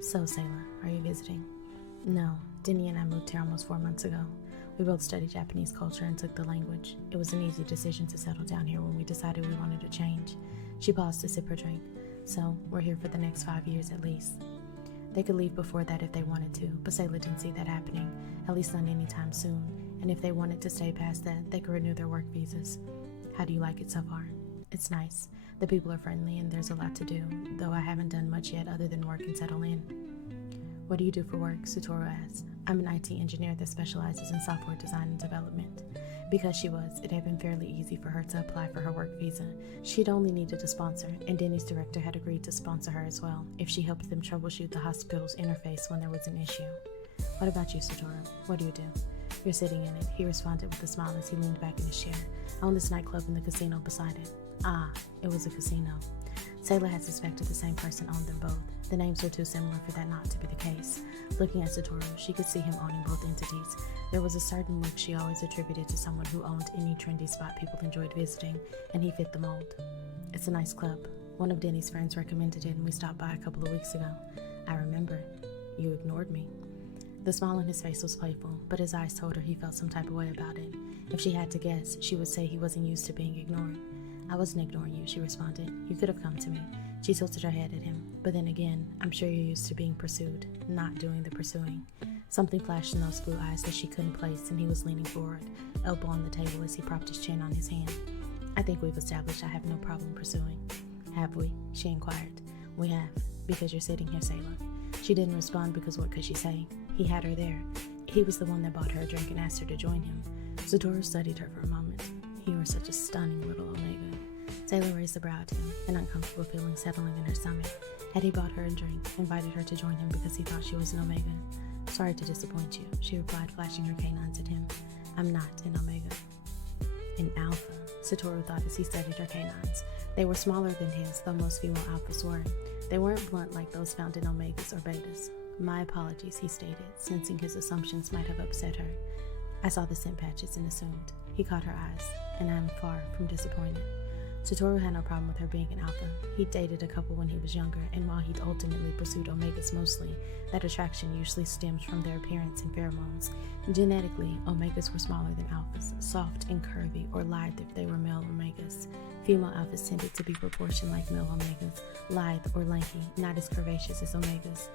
So, Sayla, are you visiting? No, Denny and I moved here almost 4 months ago. We both studied Japanese culture and took the language. It was an easy decision to settle down here when we decided we wanted to change. She paused to sip her drink. So, we're here for the next 5 years at least. They could leave before that if they wanted to, but Sayla didn't see that happening, at least not anytime soon. And if they wanted to stay past that, they could renew their work visas. How do you like it so far? It's nice. The people are friendly and there's a lot to do, though I haven't done much yet other than work and settle in. What do you do for work? Satoru asked. I'm an IT engineer that specializes in software design and development. Because she was, it had been fairly easy for her to apply for her work visa. She'd only needed a sponsor, and Denny's director had agreed to sponsor her as well, if she helped them troubleshoot the hospital's interface when there was an issue. What about you, Satoru? What do you do? You're sitting in it, he responded with a smile as he leaned back in his chair. I own this nightclub in the casino beside it. Ah, it was a casino. Sayla had suspected the same person owned them both. The names were too similar for that not to be the case. Looking at Satoru, she could see him owning both entities. There was a certain look she always attributed to someone who owned any trendy spot people enjoyed visiting, and he fit the mold. It's a nice club. One of Denny's friends recommended it, and we stopped by a couple of weeks ago. I remember. You ignored me. The smile on his face was playful, but his eyes told her he felt some type of way about it. If she had to guess, she would say he wasn't used to being ignored. I wasn't ignoring you, she responded. You could have come to me. She tilted her head at him. But then again, I'm sure you're used to being pursued, not doing the pursuing. Something flashed in those blue eyes that she couldn't place, and he was leaning forward, elbow on the table as he propped his chin on his hand. I think we've established I have no problem pursuing. Have we? She inquired. We have, because you're sitting here, Sayla. She didn't respond because what could she say? He had her there. He was the one that bought her a drink and asked her to join him. Satoru studied her for a moment. You were such a stunning little Omega. Sayla raised a brow at him, an uncomfortable feeling settling in her stomach. Had he bought her a drink, invited her to join him because he thought she was an Omega? Sorry to disappoint you, she replied, flashing her canines at him. I'm not an Omega. An Alpha, Satoru thought as he studied her canines. They were smaller than his, though most female Alphas were. They weren't blunt like those found in Omegas or Betas. My apologies, he stated, sensing his assumptions might have upset her. I saw the scent patches and assumed. He caught her eyes, and I am far from disappointed. Satoru had no problem with her being an alpha. He'd dated a couple when he was younger, and while he'd ultimately pursued Omegas mostly, that attraction usually stems from their appearance and pheromones. Genetically, Omegas were smaller than alphas, soft and curvy, or lithe if they were male Omegas. Female alphas tended to be proportioned like male Omegas, lithe or lanky, not as curvaceous as Omegas.